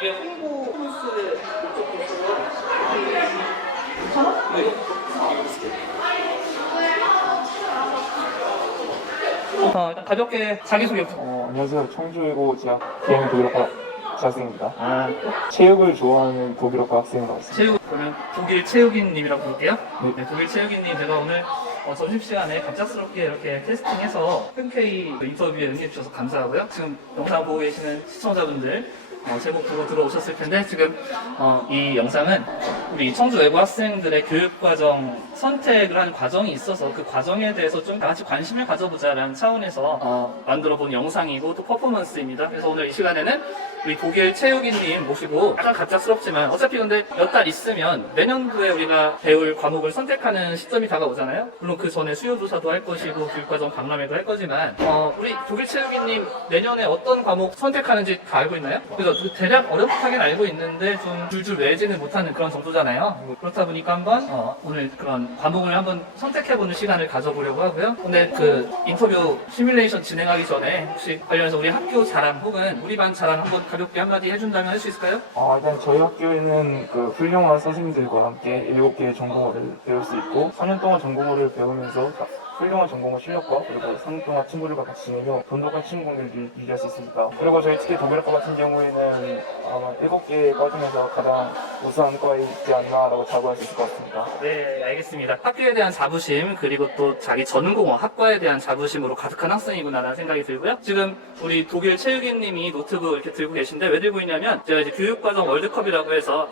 이게 홍보 코너스의 목적도 있어서 괜찮아? 네. 일단 가볍게 자기소개 부탁드립니다. 안녕하세요. 청주외고 재학 비행 독일어과 재학생입니다. 체육을 좋아하는 독일어과 학생으로 왔습니다. 체육, 그러면 독일 체육인님이라고 부를게요. 네. 네, 독일 체육인님, 제가 오늘 점심시간에 갑작스럽게 이렇게 캐스팅해서 흔쾌히 인터뷰에 응해주셔서 감사하고요. 지금 영상 보고 계시는 시청자분들 제목 보고 들어오셨을 텐데, 지금 이 영상은 우리 청주 외고 학생들의 교육과정 선택을 하는 과정이 있어서 그 과정에 대해서 좀 같이 관심을 가져보자라는 차원에서 만들어본 영상이고 또 퍼포먼스입니다. 그래서 오늘 이 시간에는 우리 독일 체육인님 모시고, 약간 갑작스럽지만 어차피 근데 몇 달 있으면 내년도에 우리가 배울 과목을 선택하는 시점이 다가오잖아요. 물론 그 전에 수요조사도 할 것이고 교육과정 박람회도 할 거지만 우리 독일 체육인님 내년에 어떤 과목 선택하는지 다 알고 있나요? 그래서 대략 어렴풋하게는 알고 있는데 좀 줄줄 외지는 못하는 그런 정도잖아요. 그렇다 보니까 한번 오늘 그런 과목을 한번 선택해보는 시간을 가져보려고 하고요. 근데 그 인터뷰 시뮬레이션 진행하기 전에 혹시 관련해서 우리 학교 자랑 혹은 우리 반 자랑 한번 가볍게 한마디 해준다면 할 수 있을까요? 일단 저희 학교에는 그 훌륭한 선생님들과 함께 7개의 전공어를 배울 수 있고 4년 동안 전공어를 배우면서 훌륭한 전공어 실력과 그리고 3년 동안 친구들과 같이 지내며 돈독한 친구 관계를 유지할 수 있습니다. 그리고 저희 특히 독일어과 같은 경우에는 아마 7개의 과 중에서 가장 우수한 과에 있지 않나라고 자부할 수 있을 것 같습니다. 네, 알겠습니다. 학교에 대한 자부심, 그리고 또 자기 전공어, 학과에 대한 자부심으로 가득한 학생이구나라는 생각이 들고요. 지금 우리 독일 체육인님이 노트북 이렇게 들고 계신데 왜 들고 있냐면, 제가 이제 교육과정 월드컵이라고 해서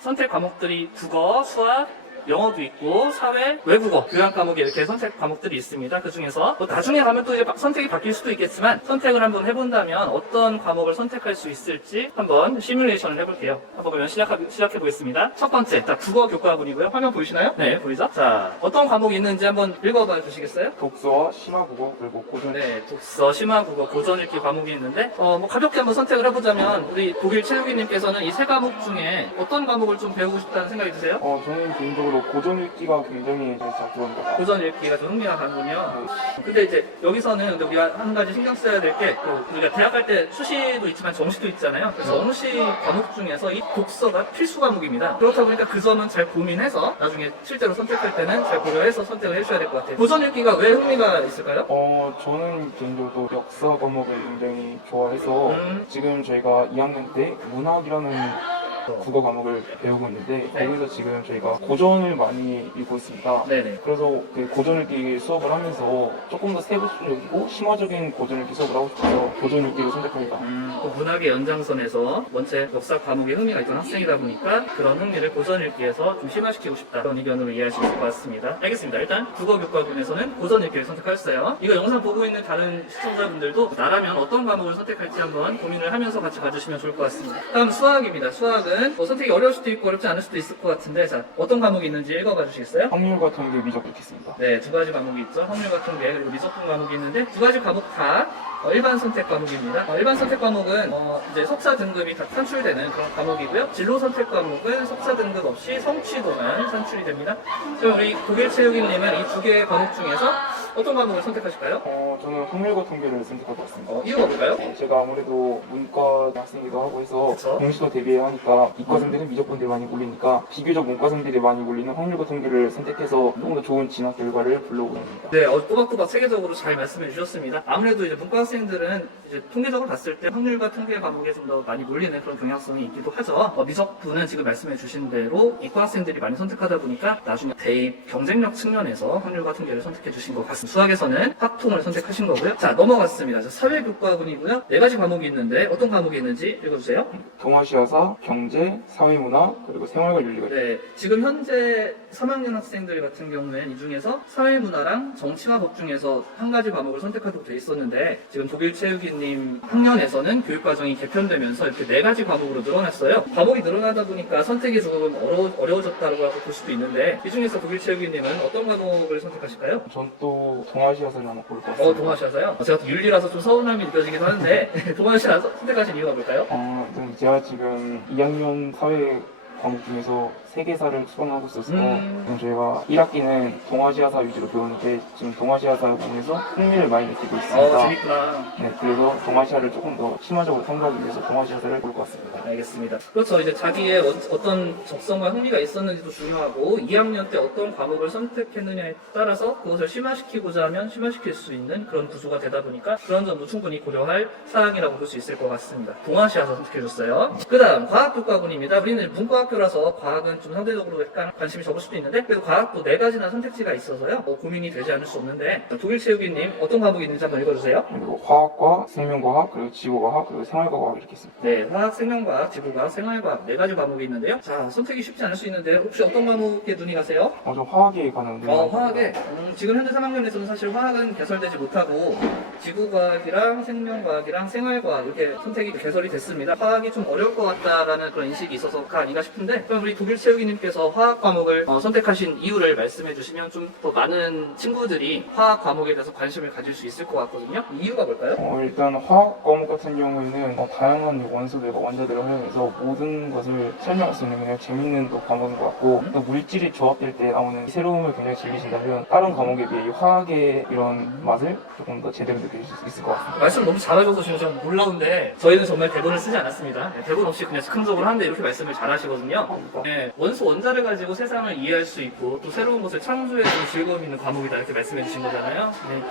선택 과목들이 국어, 수학, 영어도 있고 사회, 외국어, 교양 과목이 이렇게 선택 과목들이 있습니다. 그 중에서 나중에 가면 또 이제 선택이 바뀔 수도 있겠지만 선택을 한번 해본다면 어떤 과목을 선택할 수 있을지 한번 시뮬레이션을 해볼게요. 한번 그러면 시작해 보겠습니다. 첫 번째, 국어 교과분이고요. 화면 보이시나요? 네, 보이죠? 자, 어떤 과목이 있는지 한번 읽어봐 주시겠어요? 독서와 심화국어 그리고 고전. 네, 독서, 심화국어, 고전 읽기 과목이 있는데 가볍게 한번 선택을 해보자면 우리 독일 체육인님께서는 이 세 과목 중에 어떤 과목을 좀 배우고 싶다는 생각이 드세요? 저는 개인적으로 고전 읽기가 굉장히 잘 좋아합니다. 고전 읽기가 좀 흥미가 가군요. 근데 이제 여기서는 근데 우리가 한 가지 신경 써야 될 게, 우리가 대학 갈 때 수시도 있지만 정시도 있잖아요. 그래서 정시 과목 중에서 이 독서가 필수 과목입니다. 그렇다 보니까 그 점은 잘 고민해서 나중에 실제로 선택할 때는 잘 고려해서 선택을 해주셔야 될 것 같아요. 고전 읽기가 왜 흥미가 있을까요? 저는 개인적으로 역사 과목을 굉장히 좋아해서 지금 저희가 2학년 때 문학이라는 국어 과목을 배우고 있는데 거기서 지금 저희가 고전을 많이 읽고 있습니다. 네네. 그래서 그 고전 읽기 수업을 하면서 조금 더 세부적이고 심화적인 고전 읽기 수업을 하고 싶어서 고전 읽기를 선택합니다. 그 문학의 연장선에서 원체 역사 과목에 흥미가 있던 학생이다 보니까 그런 흥미를 고전 읽기에서 좀 심화시키고 싶다, 그런 의견으로 이해할 수 있을 것 같습니다. 알겠습니다. 일단 국어 교과분에서는 고전 읽기를 선택하셨어요. 이거 영상 보고 있는 다른 시청자분들도 나라면 어떤 과목을 선택할지 한번 고민을 하면서 같이 봐주시면 좋을 것 같습니다. 다음 수학입니다. 수학은 선택이 어려울 수도 있고 어렵지 않을 수도 있을 것 같은데, 자, 어떤 과목이 있는지 읽어봐 주시겠어요? 확률과 통계, 미적 읽겠습니다. 네, 두 가지 과목이 있죠. 확률과 통계, 그리고 미적분 과목이 있는데 두 가지 과목 다 일반 선택 과목입니다. 일반 선택 과목은 이제 석사 등급이 다 산출되는 그런 과목이고요. 진로 선택 과목은 석사 등급 없이 성취도만 산출이 됩니다. 그럼 우리 독일 체육인님은 이 두 개의 과목 중에서 어떤 과목을 선택하실까요? 저는 확률과 통계를 선택할 것 같습니다. 이유가 뭘까요? 제가 아무래도 문과 학생이기도 하고 해서 그쵸. 공시도 대비해야 하니까 이과생들은 미적분들이 많이 몰리니까 비교적 문과생들이 많이 몰리는 확률과 통계를 선택해서 조금 더 좋은 진학 결과를 불러오고 있습니다. 네, 꼬박꼬박 체계적으로 잘 말씀해 주셨습니다. 아무래도 이제 문과 학생들은 이제 통계적으로 봤을 때 확률과 통계 과목에 좀 더 많이 몰리는 그런 경향성이 있기도 하죠. 미적분은 지금 말씀해 주신 대로 이과 학생들이 많이 선택하다 보니까 나중에 대입 경쟁력 측면에서 확률과 통계를 선택해 주신 것 같습니다. 수학에서는 확통을 선택하신 거고요. 자, 넘어갔습니다. 사회교과분이고요. 네 가지 과목이 있는데 어떤 과목이 있는지 읽어주세요. 동아시아사, 경제, 사회문화, 그리고 생활과 윤리가 있습니다. 네, 지금 현재 3학년 학생들 같은 경우에는 이 중에서 사회문화랑 정치와 법 중에서 한 가지 과목을 선택하도록 돼 있었는데, 지금 독일 체육인님 학년에서는 교육과정이 개편되면서 이렇게 네 가지 과목으로 늘어났어요. 과목이 늘어나다 보니까 선택이 조금 어려워졌다고 볼 수도 있는데, 이 중에서 독일 체육인님은 어떤 과목을 선택하실까요? 전 또 동아시아사를 하나 고를 것 같습니다. 동아시아사요? 제가 또 윤리라서 좀 서운함이 느껴지긴 하는데 동아시아 선택하신 이유가 뭘까요? 제가 지금 2학년 사회 과목 중에서 세계사를 수강하고 있어서 지금 저희가 1학기는 동아시아사 위주로 배우는데 지금 동아시아사 부분에서 흥미를 많이 느끼고 있습니다. 재밌구나. 네, 그래서 동아시아를 조금 더 심화적으로 탐구하기 위해서 동아시아사를 볼 것 같습니다. 알겠습니다. 그렇죠. 이제 자기의 어떤 적성과 흥미가 있었는지도 중요하고 2학년 때 어떤 과목을 선택했느냐에 따라서 그것을 심화시키고자 하면 심화시킬 수 있는 그런 구조가 되다 보니까 그런 점도 충분히 고려할 사항이라고 볼 수 있을 것 같습니다. 동아시아사 선택해줬어요. 그 다음 과학교과군입니다. 우리는 문과학교라서 과학은 좀 상대적으로 약간 관심이 적을 수도 있는데 그래도 과학도 4가지나 선택지가 있어서요. 고민이 되지 않을 수 없는데 독일체육이님 어떤 과목이 있는지 한번 읽어주세요. 그리고 화학과, 생명과학, 그리고 지구과학, 그리고 생활과학 이렇게 있습니다. 네, 화학, 생명과학, 지구과학, 생활과학 4가지 과목이 있는데요. 자, 선택이 쉽지 않을 수 있는데 혹시 어떤 과목에 눈이 가세요? 저 화학에 관한 화학에 지금 현재 3학년에서는 사실 화학은 개설되지 못하고 지구과학이랑 생명과학이랑 생활과학 이렇게 선택이 개설이 됐습니다. 화학이 좀 어려울 것 같다라는 그런 인식이 있어서가 아닌가 싶은데 그럼 우리 독일체육이님께서 화학 과목을 선택하신 이유를 말씀해 주시면 좀 더 많은 친구들이 화학 과목에 대해서 관심을 가질 수 있을 것 같거든요. 이유가 뭘까요? 일단 화학 과목 같은 경우에는 다양한 원소들과 원자들을 활용해서 모든 것을 설명할 수 있는 그냥 재밌는 또 과목인 것 같고 또 물질이 조합될 때 나오는 새로움을 굉장히 즐기신다면 다른 과목에 비해 이 화학의 이런 맛을 조금 더 제대로 느낄 수 있을 것 같습니다. 말씀 너무 잘하셔서 지금 좀 놀라운데 저희는 정말 대본을 쓰지 않았습니다. 네, 대본 없이 그냥 즉흥적으로 하는데 이렇게 말씀을 잘하시거든요. 네, 원소 원자를 가지고 세상을 이해할 수 있고 또 새로운 것을 창조해주는 즐거움이 있는 과목이다 이렇게 말씀해 주신 거잖아요. 네,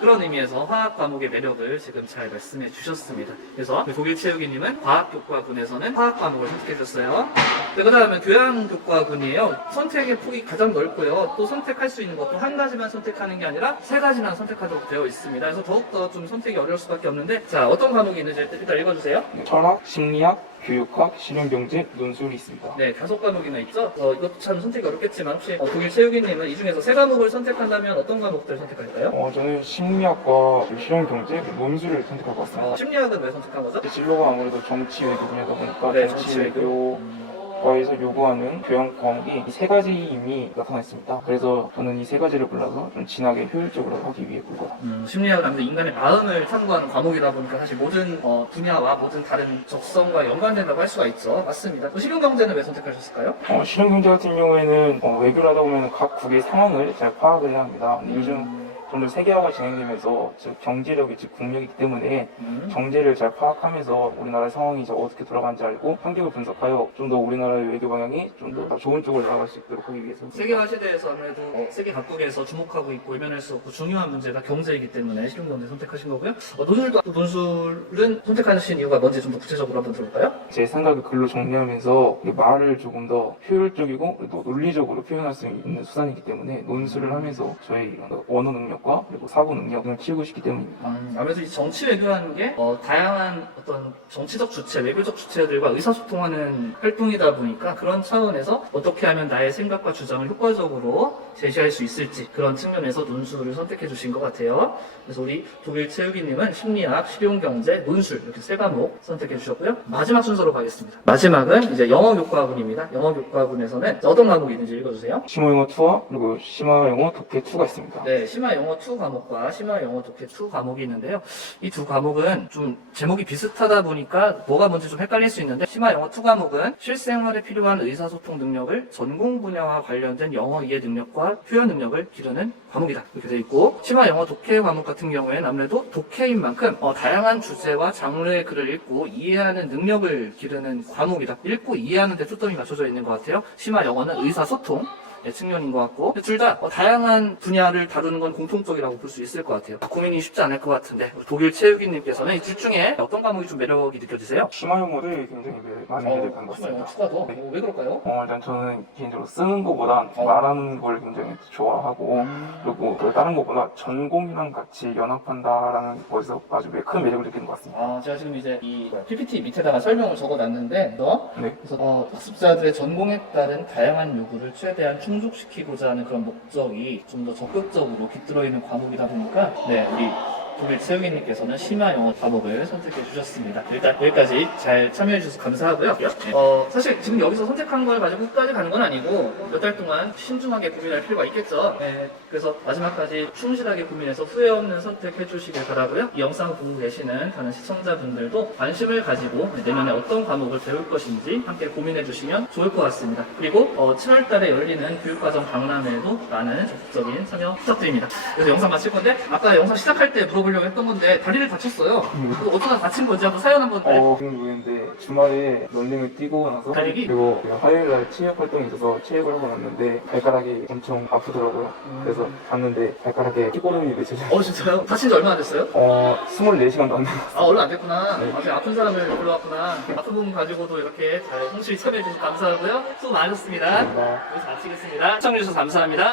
그런 의미에서 화학 과목의 매력을 지금 잘 말씀해 주셨습니다. 그래서 독일체육이님은 과학교과군에서는 화학 과목을 선택해 줬어요. 네, 그 다음에 교양교과군이에요. 선택의 폭이 가장 넓고요. 또 선택할 수 있는 것도 한 가지만 선택하는 게 아니라 3가지나 선택하도록 되어 있습니다. 그래서 더욱더 좀 선택이 어려울 수밖에 없는데 자, 어떤 과목이 있는지 일단 읽어주세요. 철학, 심리학, 교육학, 실용경제, 논술이 있습니다. 네, 5과목이나 있죠. 이것도 참 선택이 어렵겠지만 혹시 독일체육이님은 이 중에서 3과목을 선택한다면 어떤 과목들을 선택할까요? 저는 심리학과 실용경제, 논술을 선택할 것 같습니다. 심리학은 왜 선택한 거죠? 진로가 아무래도 정치 외교 분야다 보니까 네, 정치 외교과에서 요구하는 교양 과목이 이 3가지 이미 나타나 있습니다. 그래서 저는 이 3가지를 골라서 좀 진하게 효율적으로 하기 위해 볼 거다. 심리학은 아무래도 인간의 마음을 탐구하는 과목이다 보니까 사실 모든 분야와 모든 다른 적성과 연관된다고 할 수가 있죠. 맞습니다. 또 실용경제는 왜 선택하셨을까요? 실용경제 같은 경우에는 외교를 하다 보면 각 국의 상황을 잘 파악을 해야 합니다. 근데 요즘 점점 세계화가 진행되면서 즉 경제력이 즉 국력이기 때문에 경제를 잘 파악하면서 우리나라의 상황이 이제 어떻게 돌아가는지 알고 환경을 분석하여 좀 더 우리나라의 외교 방향이 좀 더 좋은 쪽으로 나아갈 수 있도록 하기 위해서 세계화 시대에서 아무래도 세계 각국에서 주목하고 있고 외면할 수 없고 중요한 문제가 경제이기 때문에 실용경제 선택하신 거고요. 논술은 선택하신 이유가 뭔지 좀 더 구체적으로 한번 들어볼까요? 제 생각을 글로 정리하면서 말을 조금 더 효율적이고 또 논리적으로 표현할 수 있는 수단이기 때문에 논술을 하면서 저희 언어 능력과 그리고 사고 능력을 키우고 싶기 때문입니다. 아무래도 이 정치 외교라는 게 다양한 어떤 정치적 주체, 외교적 주체들과 의사소통하는 활동이다 보니까 그런 차원에서 어떻게 하면 나의 생각과 주장을 효과적으로 제시할 수 있을지 그런 측면에서 논술을 선택해 주신 것 같아요. 그래서 우리 독일체육이님은 심리학, 실용경제, 논술 이렇게 3과목 선택해 주셨고요. 마지막 순서로 가겠습니다. 마지막은 이제 영어교과군입니다. 영어교과군에서는 어떤 과목이 있는지 읽어주세요. 심화영어 2와 그리고 심화영어 독해 2가 있습니다. 네, 심화영어 2 과목과 심화영어 독해 2 과목이 있는데요. 이 2과목은 좀 제목이 비슷하다 보니까 뭐가 뭔지 좀 헷갈릴 수 있는데 심화영어 2 과목은 실생활에 필요한 의사소통 능력을 전공 분야와 관련된 영어 이해 능력과 표현 능력을 기르는 과목이다. 이렇게 되어 있고 심화영어 독해 과목 같은 경우에는 아무래도 독해인 만큼 다양한 주제와 장르의 글을 읽고 이해하는 능력을 기르는 과목이다. 읽고 이해하는 데 초점이 맞춰져 있는 것 같아요. 심화영어는 의사소통 측면인 것 같고 둘 다 다양한 분야를 다루는 건 공통적이라고 볼 수 있을 것 같아요. 고민이 쉽지 않을 것 같은데 우리 독일 체육인님께서는 이 둘 중에 어떤 과목이 좀 매력이 느껴지세요? 심화영어를 굉장히 많이 매력한 것 같습니다. 추가도? 왜 그럴까요? 일단 저는 개인적으로 쓰는 것보다 말하는 걸 굉장히 좋아하고 그리고 다른 것보다 전공이랑 같이 연합한다라는 것에서 아주 큰 매력을 느끼는 것 같습니다. 제가 지금 이제 이 PPT 밑에다가 설명을 적어놨는데 네. 그래서 학습자들의 전공에 따른 다양한 요구를 최대한 충족시키고자 하는 그런 목적이 좀 더 적극적으로 깃들어 있는 과목이다 보니까 네, 우리 김일채우기님께서는 심야 영어 과목을 선택해 주셨습니다. 일단 여기까지 잘 참여해 주셔서 감사하고요. 사실 지금 여기서 선택한 걸 가지고 끝까지 가는 건 아니고 몇 달 동안 신중하게 고민할 필요가 있겠죠. 네, 그래서 마지막까지 충실하게 고민해서 후회 없는 선택해 주시길 바라고요. 이 영상 보고 계시는 다른 시청자분들도 관심을 가지고 내년에 어떤 과목을 배울 것인지 함께 고민해 주시면 좋을 것 같습니다. 그리고 7월 달에 열리는 교육과정 박람회에도 많은 적극적인 참여 부탁드립니다. 그래서 영상 마칠 건데 아까 영상 시작할 때 물어보려고 했던 건데 다리를 다쳤어요. 그거 어쩌다 다친 건지 한번 사연 한번 그런 거였는데 주말에 런닝을 뛰고 나서 달리기? 그리고 화요일날 체육 활동이 있어서 체육을 하고 났는데 발가락이 엄청 아프더라고요. 그래서 갔는데 발가락에 피고름이 맺혀져. 진짜요? 다친 지 얼마나 됐어요? 24시간도 안 됐어요. 얼마 안 됐구나. 네. 아주 아픈 사람을 불러왔구나. 아픈 부분 가지고도 이렇게 잘 성실히 참여해주셔서 감사하고요. 수고 많으셨습니다. 감사합니다. 여기서 마치겠습니다. 시청해주셔서 감사합니다.